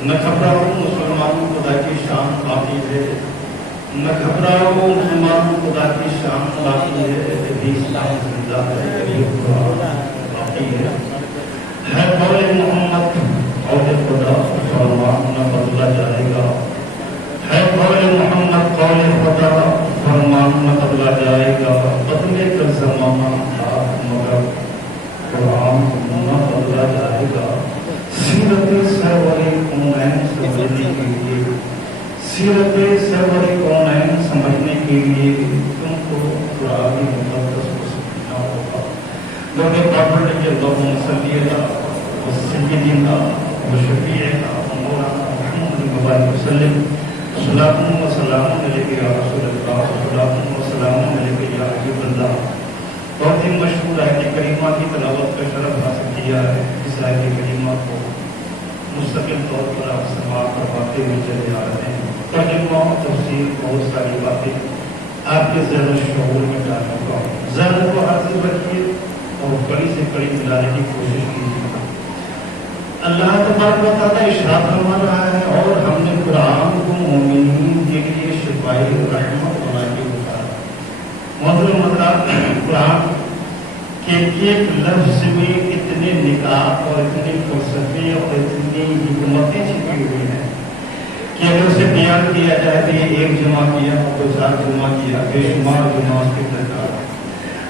نہ گھبراؤ مسلمانوں، خدا کی شان باقی ہے، نہ گھبراؤ مسلمانوں، خدا کی شان باقی ہے، ابھی اسلام زندہ ہے، ابھی قرآن باقی ہے قول محمد قول خدا فرمان نہ بدلا جائے گا، ہے قول محمد قول خدا فرمان نہ بدلا جائے گا، بدلے کا زمانہ تھا مگر قرآن نہ بدلا جائے گا۔ سیرت سرور کونین سمجھنے کے لیے، سیرت سرور کونین سمجھنے کے لیے تم کو قرآن مقدس کو سمجھنا ہوگا۔ لوگ پڑھ کے اللہم صلی اللہ و سیدنا و شفیعنا مولانا محمد وآلہ وسلم، صلاۃ و سلام علیک یا رسول اللہ، صلاۃ و سلام علیک یا حبیب اللہ۔ بہت ہی مشہور آیت کریمہ کی تلاوت کا شرف حاصل کیا ہے۔ اس آیت کریمہ کو مستقل طور پر آپ سماعت کرواتے ہوئے چلے آ رہے ہیں۔ ترجمہ تفسیر بہت ساری باتیں آپ کے ذہن و شعور میں ڈالنے کا، ذہن کو حاضر رکھیے اور کڑی سے کڑی ملانے کی کوشش کیجیے۔ اللہ تبارک و تعالیٰ ارشاد فرما رہا ہے اور ہم نے قرآن کو مومنین کے لیے شفاء رحمت بنا کے اتارا۔ محترم حضرات، قرآن کہ ایک لفظ میں اتنے نکات اور اتنے فلسفے اور اتنی حکمتیں چھپی ہوئی ہیں کہ اگر اسے بیان کیا جائے تو یہ ایک جمع کیا، دو چار جمع کیا، بے شمار جمع اس کے درکار۔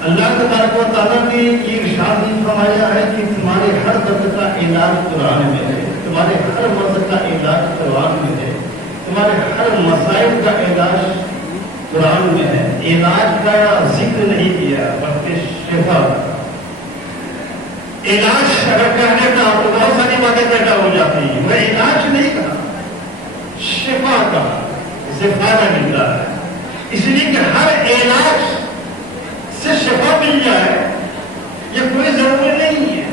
اللہ تبارک و تعالیٰ نے یہ ارشاد فرمایا ہے کہ تمہارے ہر درد کا علاج قرآن میں ہے، تمہارے ہر مرض کا علاج قرآن میں ہے، تمہارے ہر مسائل کا علاج قرآن میں ہے۔ علاج کا ذکر نہیں کیا بلکہ شفا کا۔ علاج اگر کہنے کا تو بہت ساری باتیں پیدا ہو جاتی ہیں، وہ علاج نہیں کہا، شفا کا فائدہ مل رہا ہے۔ اس لیے کہ ہر علاج سے شفا مل جائے یہ کوئی ضروری نہیں ہے۔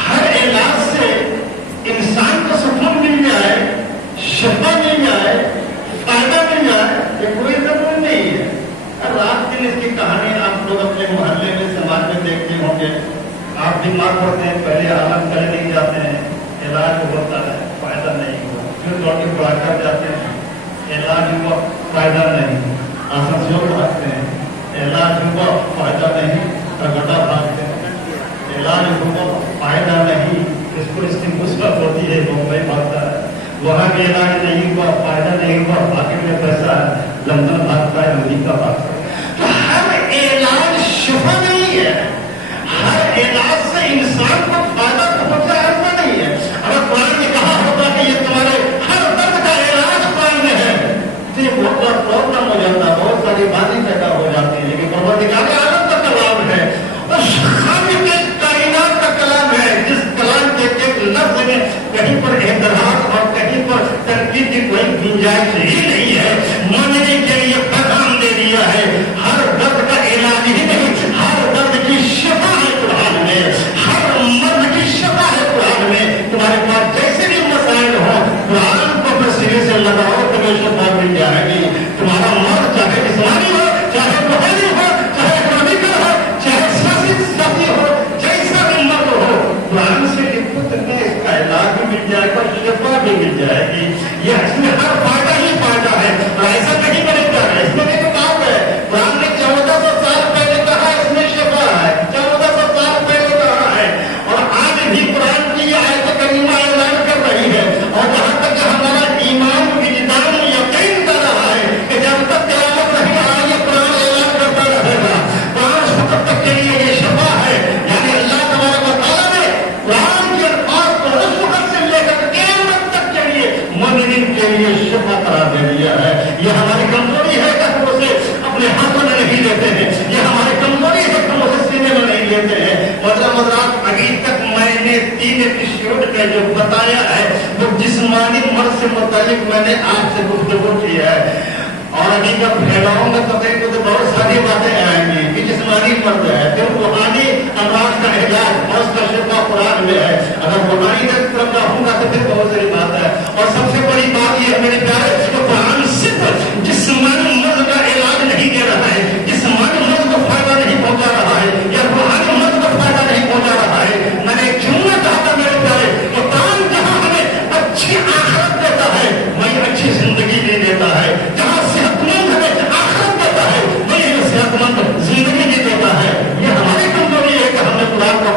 ہر علاج سے انسان کو سکون مل جائے، شفا مل جائے، فائدہ مل جائے، یہ کوئی ضروری نہیں ہے۔ رات دن اس کی کہانی آپ لوگ اپنے محلے میں سماج میں دیکھتے ہوں گے۔ آپ بیمار ہوتے ہیں، پہلے عالم کرے نہیں جاتے ہیں، علاج ہوتا ہے، فائدہ نہیں ہوا، پھر دوڑ کے بڑھا جاتے ہیں، علاج ہوا، فائدہ نہیں، آسنسور بھاگتے ہیں، علاج ہوا، فائدہ نہیں، کلکتہ بھاگتے ہیں، علاج ہوا، فائدہ نہیں، اس کو اس کی مثبت ہوتی ہے، بمبئی بھاگتا ہے، وہاں بھی علاج نہیں ہوا، فائدہ نہیں ہوا، پاکٹ میں پیسہ ہے، لندن بھاگتا ہے، امریکہ بھاگتا ہے۔ تو ہر علاج شفا نہیں ہے، ہر علاج سے انسان کو فائدہ پہنچا ایسا نہیں ہے۔ اگر قرآن نے کہا ہوتا کہ یہ تمہارے ہر درد کا علاج قرآن میں ہے تو یہ بہت بڑا پرابلم ہو جاتا، بہت ساری باتیں پیدا ہو جاتی ہیں، لیکن پروردگار عالم کا کلام ہے، اس خالق کائنات کا کلام ہے، جس کلام کے ایک لفظ میں کہیں پر اعتراض اور کہیں پر تنقید کی کوئی گنجائش ہی نہیں ہے۔ ماننے کے لیے پیغام دے دیا ہے، ہر درد کا علاج ہی نہیں، ہر درد کی شفا ہے قرآن میں، ہر مرض کی شفا ہے قرآن میں۔ تمہارے پاس جیسے بھی مسائل ہو، قرآن کو اپنے سرے سے لگاؤ، تمہیں شفا مل جائے گی۔ تمہارا مرض چاہے جسمانی ہو، چاہے روحانی ہو، چاہے اکنامکل ہو، چاہے سیاسی ہو، جیسا بھی مرض ہو، قرآن سے لکھو، تمہیں اس کا علاج بھی مل جائے گا، شفا بھی مل جائے گی۔ یہ اس میں ہر فائدہ ہی فائدہ ہے، اور ایسا نہیں بنتا ہے، اس میں بھی کتاب ہے۔ قرآن نے 1400 سال پہلے کہا اس میں شفا ہے، 1400 سال پہلے کہا ہے، اور آج بھی قرآن کی یہ آیت کریمہ اعلان کر رہی ہے۔ اور جہاں تک ہمارا ایمان وجدان یقین کر رہا ہے کہ جب تک قیامت نہیں آ رہی ہے قرآن اعلان کرتا رہے گا، قرآن تب تک کے لیے یہ شفا ہے۔ یعنی اللہ تبارک و تعالیٰ نے قرآن کے الفاظ کو اس وقت سے لے کر قیامت تک کے لیے مومنین کے لیے شفا قرار دے دیا ہے۔ یہ ہماری کمزوری ہے کہ ہم اسے اپنے ہاتھوں میں نہیں لیتے ہیں، یہ ہماری کمزوری ہے کہ ہم اسے سینے میں نہیں لیتے ہیں۔ حضرات، ابھی تک میں نے 3 ایپیسوڈ میں جو بتایا ہے وہ جسمانی مرض سے متعلق میں نے آپ سے گفتگو کی ہے، اور ابھی جب پھیلاؤں گا تو بہت ساری باتیں آئیں گی کہ جسمانی مرض ہے، پھر روحانی امراض کا علاج اور اس کا شفا قرآن میں ہے۔ اگر روحانی طرف جاؤں گا تو پھر بہت ساری بات ہے، اور سب سے بڑی بات یہ ہے میرے پیارے کہ قرآن صرف جسمانی مرض کا علاج نہیں دے رہا ہے، جسمانی مرض کو فائدہ نہیں پہنچا رہا ہے، یا روحانی مرض کو فائدہ نہیں پہنچا رہا ہے،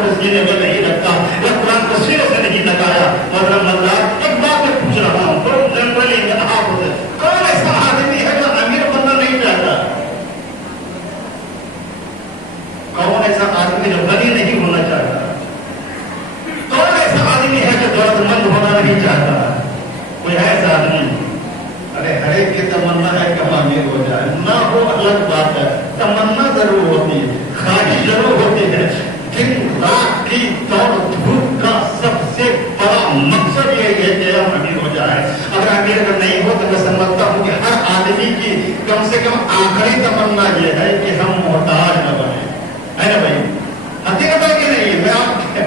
اپنے سینے میں نہیں رکھا یا قرآن کو سینے سے نہیں لگایا. محترم حضرات ایک بات میں پوچھ رہا ہوں تو جنرلی آپ ہوتے کون ایسا آدمی ہے جو امیر بننا نہیں چاہتا؟ کون ایسا آدمی جو غنی نہیں ہونا چاہتا؟ کون ایسا آدمی ہے جو دولت مند ہونا نہیں چاہتا؟ کوئی ہے ایسا آدمی؟ ارے ہر ایک کی تمنا ہے کہ ہم امیر ہو جائے. نہ ہو الگ بات ہے, تمنا ضرور ہوتی ہے, خواہش ضرور ہوتی ہے. دن رات کی دوڑ دھوپ کا سب سے بڑا مقصد یہ ہے کہ ہم امیر ہو جائے. اگر امیر اگر نہیں ہو تو میں سمجھتا ہوں کہ ہر آدمی کی کم سے کم آخری تمنا یہ ہے کہ ہم محتاج نہ بنے. ہے نا بھائی؟ حقیقت ہے کہ نہیں؟ میں آپ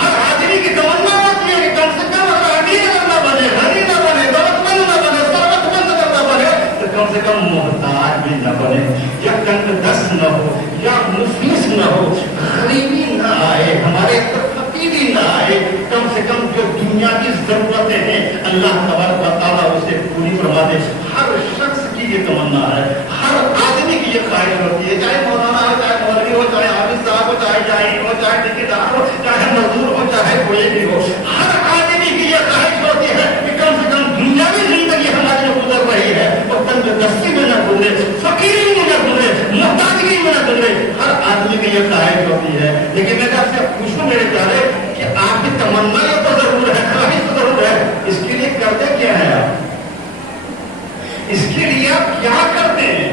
ہر آدمی کی تمنا ہوتی ہے کہ کم سے کم اگر امیر نہ بنے, غنی نہ بنے, دولت مند نہ بنے, کم سے کم محتاج بھی نہ بنے, یا تنگ دست نہ ہو, یا مفلس نہ ہو, غریبی نہ آئے, ہمارے اندر فقیری نہ آئے. کم سے کم جو دنیا کی ضرورتیں ہیں اللہ تبارک و تعالیٰ اسے پوری فرما دے. ہر شخص کی یہ تمنا ہے, ہر آدمی کی یہ خواہش ہوتی ہے, چاہے مولانا ہو, چاہے مولوی ہو, چاہے حافظ صاحب ہو, چاہے جاہل ہو, چاہے ٹھیکیدار ہو, چاہے مزدور ہو, چاہے کوئی بھی ہو. ہر آدمی کی یہ خواہش ہوتی ہے کہ کم سے کم دنیاوی زندگی ہماری جو گزر رہی ہے وہ تنگ دستی میں نہ گزرے, فقیری میں نہ گزرے, محتاجگی میں نہ گزرے. ہر آدمی کی یہ خواہش ہوتی ہے. لیکن میں آپ سے پوچھوں میرے پیارے کہ آپ کی تمنا یہ تو ضرور ہے, خواہش تو ضرور ہے, اس کے لیے کرتے کیا ہے آپ؟ اس کے لیے آپ کیا کرتے ہیں؟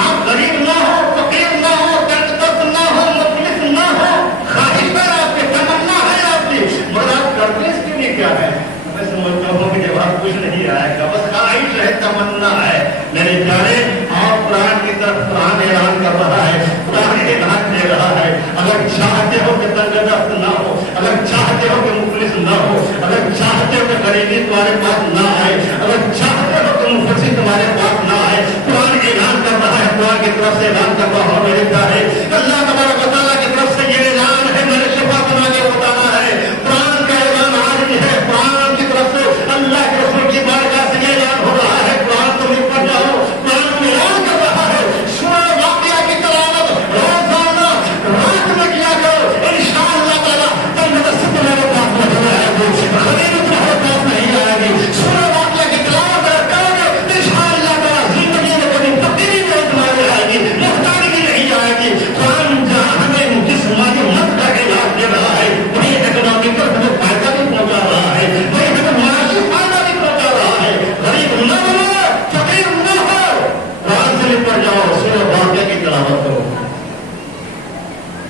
آپ غریب نہ ہو, فقیر نہ ہو, تنگ دست نہ ہو, مفلس نہ ہو, خواہش ہے آپ کی, تمنا ہے آپ کی, مگر آپ کرتے اس کے لیے کیا ہے؟ میں سمجھتا ہوں کہ جواب کچھ نہیں آئے گا, بس خواہش ہے, تمنا ہے. میرے پیارے آپ قرآن کی طرف قرآن اعلان کر رہا ہے, قرآن اعلان دے رہا ہے. اگر چاہتے ہو کہ تنگ دست نہ ہو, اگر چاہتے ہو کہ مفلس نہ ہو, اگر چاہتے ہو کہ غریبی تمہارے پاس نہ آئے, اگر چاہتے ہو کہ مفلسی تمہارے پاس نہ آئے, قرآن اعلان کر رہا ہے, قرآن کی طرف سے اعلان کر رہا ہوں میرے پیارے, اللہ تبارک و تعالیٰ کی طرف سے یہ اعلان ہے, میں نے شفا بنا کے بتانا ہے. قرآن کا اعلان آج بھی ہے, قرآن کی طرف سے اللہ کے رسول کی بارگاہ سے یہ اعلان ہو رہا ہے. قرآن کو لکھ کر جاؤ, قرآن اعلان کر رہا ہے, سورہ واقعہ کی تلاوت روزانہ رات میں کیا کرو, انشاءاللہ تعالیٰ تنگ دست تمہارے پاس نہیں آئے گی, غریب تمہارے پاس نہیں آئے گی. سورہ واقعہ کی تلاوت کرو گے, انشاءاللہ تعالیٰ زندگی میں کبھی فقیری نہیں تمہاری آئے گی, محتاجگی نہیں آئے گی. قرآن جہاں ہمیں جسمانی مت کا علاج دے رہا ہے, وہی اکنامیکل ہمیں فائدہ بھی پہنچا رہا ہے, وہی ہمیں معاشی فائدہ بھی پہنچا رہا ہے. غریب نہ بنو, فقیر نہ ہو, قرآن سے نپٹ جاؤ, سورہ واقعہ کی تلاوت کرو.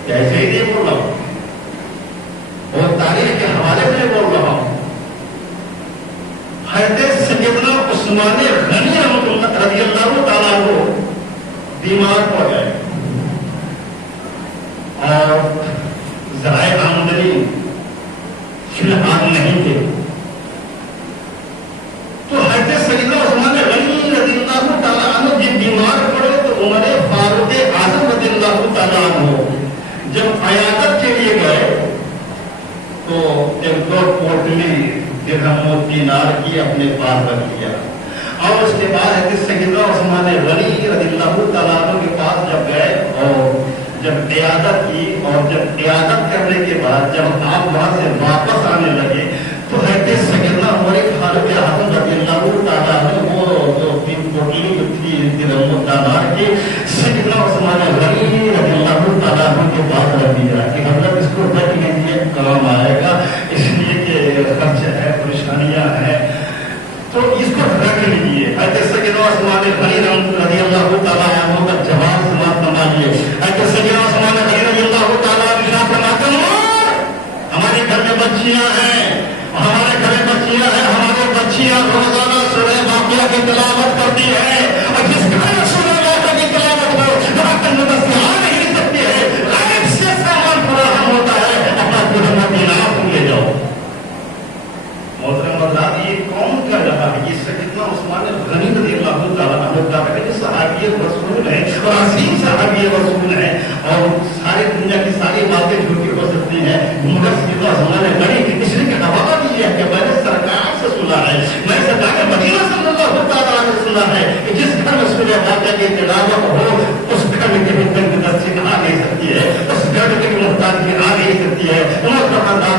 ایسے ہی نہیں بول رہا ہوں, اور تاریخ کے حوالے سے بول رہا ہوں. حضرت سیدنا عثمان غنی رضی اللہ تعالیٰ عنہ بیمار پڑ گئے اور ذرائع آمدنی فی الحال نہیں تھے. تو حضرت سیدنا عثمان غنی رضی اللہ تعالیٰ عنہ جب بیمار پڑے تو عمر فاروق اعظم رضی اللہ تعالیٰ عنہ جب عیادت کے لیے گئے تو ایک دو پوٹلی درہم و دینار کی اپنے پاس رکھ لیا, اور اس کے بعد حضرت سیدنا عثمان غنی رضی اللہ تعالیٰ عنہ کے پاس جب گئے اور جب عیادت کی, اور جب عیادت کرنے کے بعد جب آپ وہاں سے واپس آنے لگے تو حضرت سیدنا عمر فاروق اعظم رضی اللہ تعالیٰ عنہ وہ جو پوٹلی تھی درہم و دینار کی سیدنا عثمان غنی رضی اللہ تعالیٰ عنہ کے پاس رکھ دیا کہ حضرت اس کو رکھ لیجیے, کام آئے گا, اس لیے کہ خرچ ہے, پریشانیاں ہیں, تو اس کو رکھ لیجیے. حضرت سیدنا عثمان غنی رضی اللہ تعالیٰ عنہ کا جواب سماعت فرمائیے. حضرت سیدنا عثمان غنی رضی اللہ تعالیٰ عنہ فرماتے ہیں, ہمارے گھر میں بچیاں ہیں, ہمارے گھر میں بچیاں ہیں, ہمارے بچیاں روزانہ سورہ واقعہ کی تلاوت کرتی ہے, اور جس گھر میں سورہ واقعہ کی تلاوت ہو وہاں تنگ دستی آ نہیں سکتی ہے, غیب سے سامان فراہم ہوتا ہے, اپنا درہم دینار تم لے جاؤ. محترم حضرات, یہ کون کر رہا ہے؟ یہ سیدنا عثمان غنی رضی اللہ تعالیٰ عنہ کا ہے, جو صحابی رسول ہے اور عظیم صحابی رسول ہے, اور ساری دنیا کی ساری باتیں جھوٹی ہو سکتی ہیں, مگر سیدنا عثمان غنی اس نے حوالہ دیا ہے کہ میں نے سرکار سے سنا ہے, میں سرکار مدینہ صلی اللہ تعالیٰ عنہ سے سنا ہے کہ جس گھر میں سورہ واقعہ کی تلاوت ہو اس گھر میں کبھی تنگ دستی آ نہیں سکتی ہے, اس گھر میں کبھی محتاجگی آ سکتی ہے.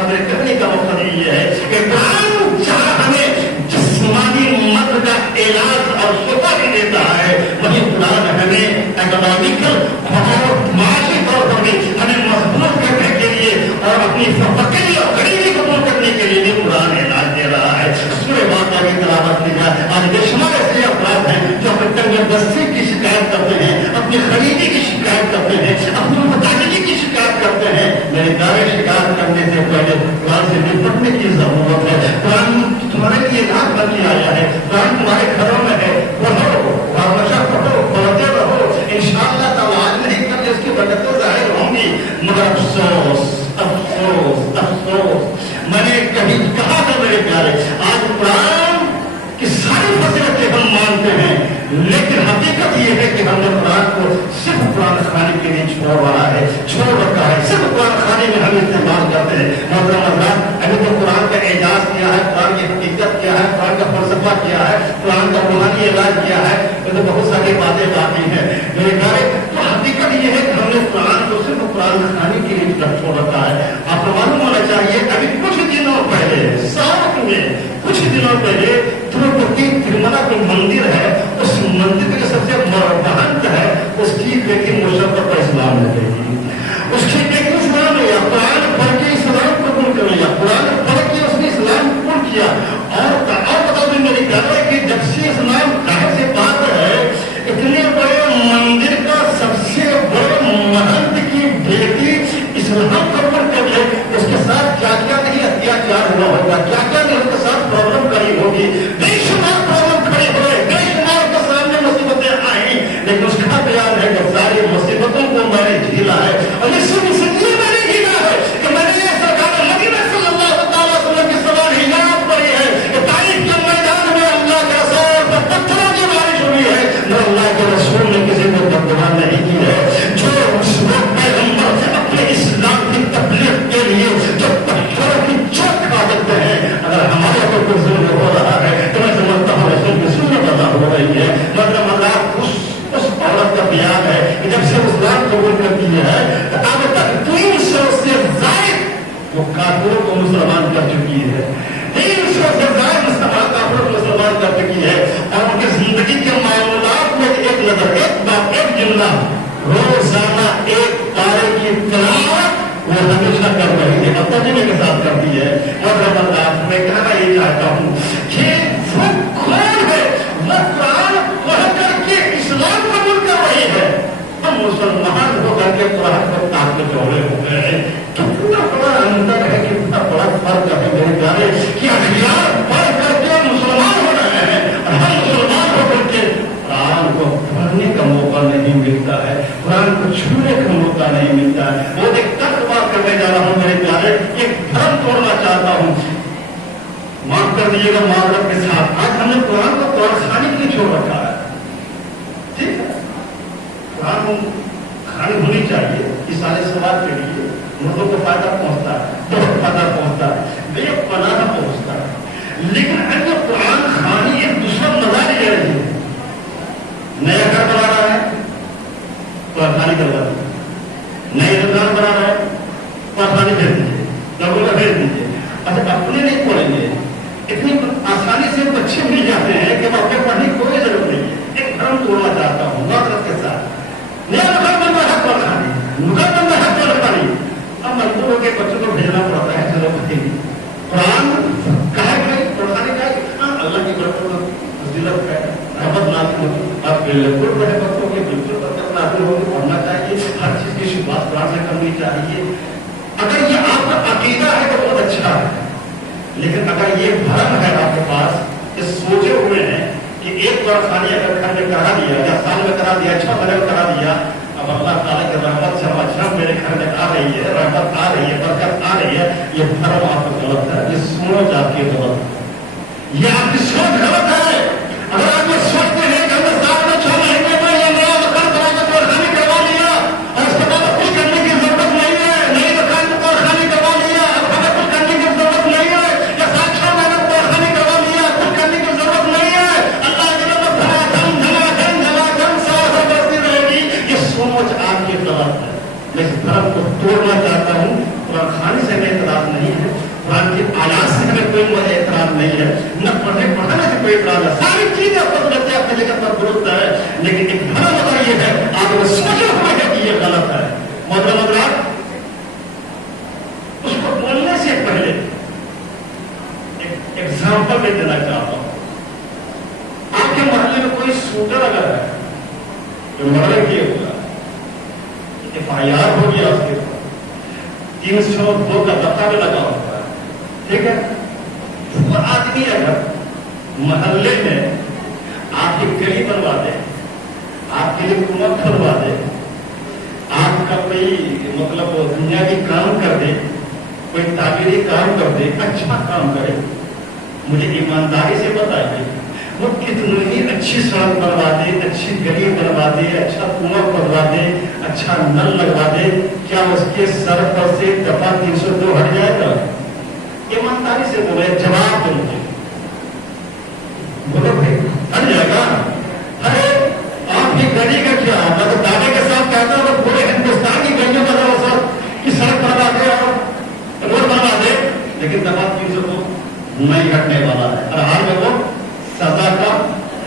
میرے کہنے کا مقصد یہ ہے کہ قرآن جہاں ہمیں جسمانی مرض کا علاج اور شفا بھی دیتا ہے, وہی قرآن ہمیں اکنامیکل اور معاشی طور پر بھی ہمیں مضبوط کرنے کے لیے اور اپنی فقیری اور غریبی کو دور کرنے کے لیے بھی قرآن علاج دے رہا ہے. سورہ واقعہ کی تلاوت کی جائے. آج بے شمار ایسے افراد ہیں جو اپنے تنگ دستی کی شکایت کرتے ہیں, اپنی غریبی کی شکایت کرتے ہیں, اپنی متعلقی کی شکایت کرتے ہیں. میرے دعوے شکایت کرنے سے پہلے قرآن سے نپٹنے کی ضرورت ہے. قرآن تمہارے لیے نام بن کے آیا ہے, قرآن تمہارے گھروں میں ہے, پڑھو اور نشہ پڑھو, پڑھتے رہو. انشاءاللہ تعالیٰ نہیں کرتے اس کی برکتیں ظاہر ہوں گی. مگر افسوس افسوس افسوس, میں نے کبھی کہا تھا میرے پیارے, آج قرآن کی ساری فضیلتیں ہم مانتے ہیں, لیکن حقیقت یہ ہے کہ ہم نے قرآن کو صرف قرآن خانے کے لیے چھوڑ رہا ہے, چھوڑ رکھا ہے. صرف قرآن خانے میں ہم استعمال کرتے ہیں. محترم حضرات, ابھی تو قرآن کا اعجاز کیا ہے, قرآن کی حقیقت کیا ہے, قرآن کا فلسفہ کیا ہے, قرآن کا روحانی علاج کیا ہے, تو بہت ساری باتیں باقی ہیں. میرے پیارے, تو حقیقت یہ ہے کہ ہم نے قرآن کو صرف قرآن خانے کے لیے چھوڑ رکھا ہے. آپ کو معلوم ہونا چاہیے, ابھی کچھ دنوں پہلے ساتھ میں کچھ دنوں پہلے ترملا جو مندر ہے, اس مندر کے سب سے مہنت ہے, اس کی بیٹی مشرف پر اسلام لگے گی. اس کی بیٹی اسلام لیا, قرآن پڑھ کے اسلام قبول کر لیا, قرآن پڑھ کے اس نے اسلام قبول کیا. اور بتاؤ بھی میری کہہ رہا ہے کہ جب سے اسلام ظاہر سے بات ہے, اتنے بڑے مندر کا سب سے بڑے مہنت کی بیٹی اسلام قبول کر لے, اس کے ساتھ کیا کیا نہیں اتیاچار ہوا ہوگا, کیا کیا نہیں اس کے ساتھ پرابلم کری ہوگی. بے شمار پرابلم کھڑے ہوئے, بے شمار کے سامنے مصیبتیں آئیں, لیکن اس کا بیان ہے کہ ساری مصیبتوں کو میں نے جھیلا ہے. اور اس لیے میں نے جھیلا ہے کہ میں نے سرکار مدینہ صلی اللہ تعالیٰ وسلم کی سوال ہجرت پڑھی ہے کہ تاریخ کے میدان میں اللہ کے رسول پر پتھروں کی بارش ہوئی ہے, مگر اللہ کے رسول نے کسی کو بددعا نہیں کی ہے. جو اس وقت پیغمبر اپنے اسلام کی تبلیغ کے لیے جو پتھروں کی چوٹ کھا دیتے ہیں, اگر ہمارے کو کوئی ظلم ہو رہا ہے تو میں سمجھتا ہوں رسول کی سنت ادا ہو رہی ہے. مطلب اللہ اس عورت کا بیان ہے کہ جب سے اسلام قبول کرتی ہے تو اب تک 300 سے زائد وہ کافروں کو مسلمان کر چکی ہے, 300 سے زائد کافروں کو مسلمان کر چکی ہے. اور ان کی زندگی کے معاملات میں ایک نظر, ایک بات, ایک جملہ, روزانہ ایک پارے کی تلاوت وہ ہمیشہ کر رہی ہے, اب ترجمے کے ساتھ کرتی ہے. اور میں کہنا یہ چاہتا ہوں کہ وہ کون ہے, وہ قرآن پڑھ کر کے اسلام قبول کر رہی ہے. ہم مسلمان ہو کر کے قرآن پر تاکہ جوڑے ہو گئے ہیں. کتنا بڑا اندر ہے, کتنا بڑا فرق ہے میرے پیارے, کہ اخیار پڑھ کر کے مسلمان ہو رہے ہیں, اور ہم مسلمان ہو کر کے قرآن کو پڑھنے کا موقع نہیں ملتا ہے, قرآن کو چھونے کا موقع نہیں ملتا ہے. وہ ایک تک بات کرنے جا رہا ہوں میرے پیارے, ایک دھرم توڑنا چاہتا ہوں, معاف کر دیجیے گا معذرت کے ساتھ. آج ہم نے قرآن کو قرآن خانے کے لیے چھوڑ رکھا ہے. ٹھیک ہے, قرآن خانی ہونی چاہیے اس سارے سوال کے لیے, مردوں کو فائدہ پہنچتا ہے, بہت فائدہ پہنچتا ہے, بے پناہ پہنچتا ہے. لیکن اگر قرآن خانی ایک دوسرا مزہ لے رہی ہے, نیا گھر بنا رہا ہے قرآن خانی کروا دیجیے, نئی دکان بنا رہا ہے قرآن خانی بھیج دیجیے, لوگوں کا بھیج دیجیے. اچھا اپنے نہیں پڑھیں گے, اتنی آسانی سے بچے مل جاتے ہیں کہ اپنے پڑھنے کی کوئی ضرورت نہیں ہے. ایک دھرم توڑنا چاہتا ہوں معذرت کے ساتھ, نیا دکان بن رہا ہے قرآن خانی, دکان بن رہا ہے قرآن خانی. اب مزدوروں کے بچوں کو بھیجنا پڑتا ہے, چلو قرآن کہا گئی قرآن خانی کا, اللہ کی فضیلت ہے, رحمت نازل ہوگی. آپ بالکل بڑے بچوں کے بالکل برکت نازل ہوگی, پڑھنا چاہیے, ہر چیز کی شروعات قرآن سے کرنی چاہیے. اگر یہ آپ کا عقیدہ ہے تو بہت اچھا ہے, لیکن اگر یہ بھرم ہے آپ کے پاس کہ سوچے ہوئے ہیں کہ ایک قرآن خانی اگر گھر میں کرا دیا یا سال میں کرا دیا, 6 مہینے میں کرا دیا, اب اللہ تعالیٰ کی رحمت سے اچھا میرے گھر میں آ رہی ہے, رحمت آ رہی ہے, برکت آ رہی ہے, یہ بھرم آپ کو غلط ہے, یہ سوچ آپ کی غلط ہے, یہ آپ کی سوچ غلط ہے. اگر آپ یہ سوچتے ہیں کہ ہمیں 7 میں 6 مہینے میں یہ نیا مکان بنا کے قرآن خانی کروا لیا اور اس کے بعد کچھ کرنے کی ضرورت نہیں ہے, نئی مکان میں قرآن خانی کروا لیا, اب ہمیں کچھ کرنے کی ضرورت نہیں ہے, یا 7-6 مہینے میں قرآن خانی کروا لیا, کچھ کرنے کی ضرورت نہیں ہے, اللہ کی رحمت دھڑاکم سارا برستی رہے گی. یہ سوچ آپ کی غلط ہے. میں اس دھرم کو توڑنا چاہتا ہوں, قرآن خانی قرآن کی آیات سے ہمیں کوئی مجھے اعتراض نہیں ہے، نہ پڑھانے سے کوئی اعتراض ہے، ساری چیزیں قدرت ہے، اپنی جگہ پر درست ہے، لیکن ایک بڑا مسئلہ یہ ہے آپ نے سوچا ہوا ہے کہ یہ غلط ہے۔ محترم حضرات، اس کو بولنے سے پہلے ایک ایگزامپل میں دینا چاہتا ہوں۔ آپ کے محلے میں کوئی شوٹر اگر ہے جو مرڈر کیے ہوگا، FIR ہو گیا، اس کے 302 کا دفتر بھی لگا ہوتا ہے، ٹھیک ہے، وہ آدمی اگر محلے میں آپ کی گلی بنوا دے، آپ کے لیے کنواں کھلوا دے، آپ کا کوئی مطلب دنیا کی کام کر دے، کوئی تعمیری کام کر دے، اچھا کام کرے، مجھے ایمانداری سے بتائیے وہ کتنی ہی اچھی سڑک بنوا دے، اچھی گلی بنوا دے، اچھا کنواں بنوا دے، اچھا نل لگوا دے، کیا اس کے سر پر سے دفعہ 302 ہٹ جائے گا؟ ایمانداری سے بولے، جواب دو مجھے، بولو بھائی ہٹ جائے گا؟ ارے آپ کی گلی کا کیا؟ میں تو دعوے کے ساتھ کہتا ہوں پورے ہندوستان کی گلیوں کا کی سڑک بنوا دے اور روڈ بنوا دے، لیکن دفعہ 302 نہیں ہٹنے والا ہے۔ ہر حال میں وہ سزا کا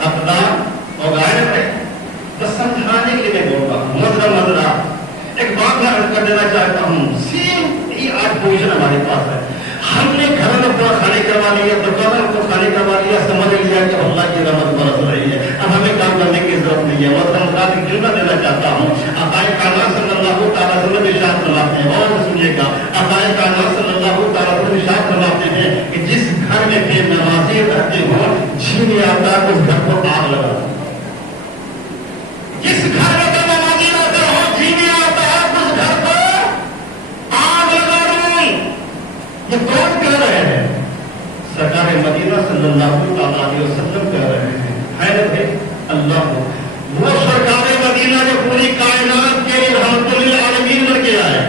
حقدار اور غائب ہے۔ بس سمجھانے کے لیے میں بول رہا ہوں۔ مطلب ایک بات میں عرض کر دینا چاہتا ہوں، سیم ہی آج پوزیشن ہمارے پاس ہے۔ ہم نے گھر میں پورا خالی کروا لیا، دکانوں کو خالی کروا لیا، سمجھ لیا کہ اللہ کی رحمت برس رہی ہے، اب ہمیں کام کرنے کی ضرورت نہیں ہے۔ مطلب ایک جملہ دینا چاہتا ہوں، عطائے کائنات صلی اللہ تعالیٰ علیہ وسلم ارشاد فرماتے ہیں، اور سنیے گا، عطائے کائنات صلی اللہ تعالیٰ علیہ وسلم ارشاد فرماتے ہیں کہ جس گھر میں بے نمازی رہتے ہو، جھین آتا ہے اس گھر کو آگ لگا دو۔ جس گھر میں بے نمازی رہتے ہو، جھین آتا ہے اس گھر کو آگ لگا دو۔ یہ کون کہہ رہے ہیں؟ سرکار مدینہ صلی اللہ تعالیٰ علیہ وسلم کہہ رہے ہیں۔ حیرت ہے اللہ کو، وہ سرکار مدینہ جو پوری کائنات کے لیے رحمت للعالمین بن کے آئے،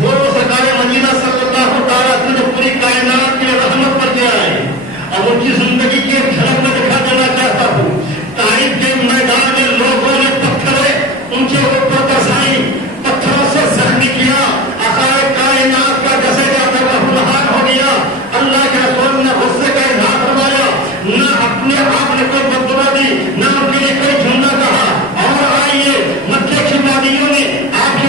وہ سرکار مدینہ صلی اللہ تعالیٰ علیہ وسلم جو پوری کائنات کے لیے رحمت بن کے آئے، اب ان کی زندگی کی ایک جھلک میں دکھا دینا چاہتا ہوں۔ تاریخ کے میدان میں لوگوں نے پتھریں ان کے اوپر برسائی، پتھروں سے زخمی کیا، عقائد کائنات کا جسے جاتا ہوا بلحان ہو گیا۔ اللہ کے رسول نے غصے کا اظہار فرمایا، نہ اپنے آپ نے کوئی بددعا دی، نہ ان کے لیے کوئی جملہ کہا۔ اور آئیے مکے کی وادیوں میں آپ کی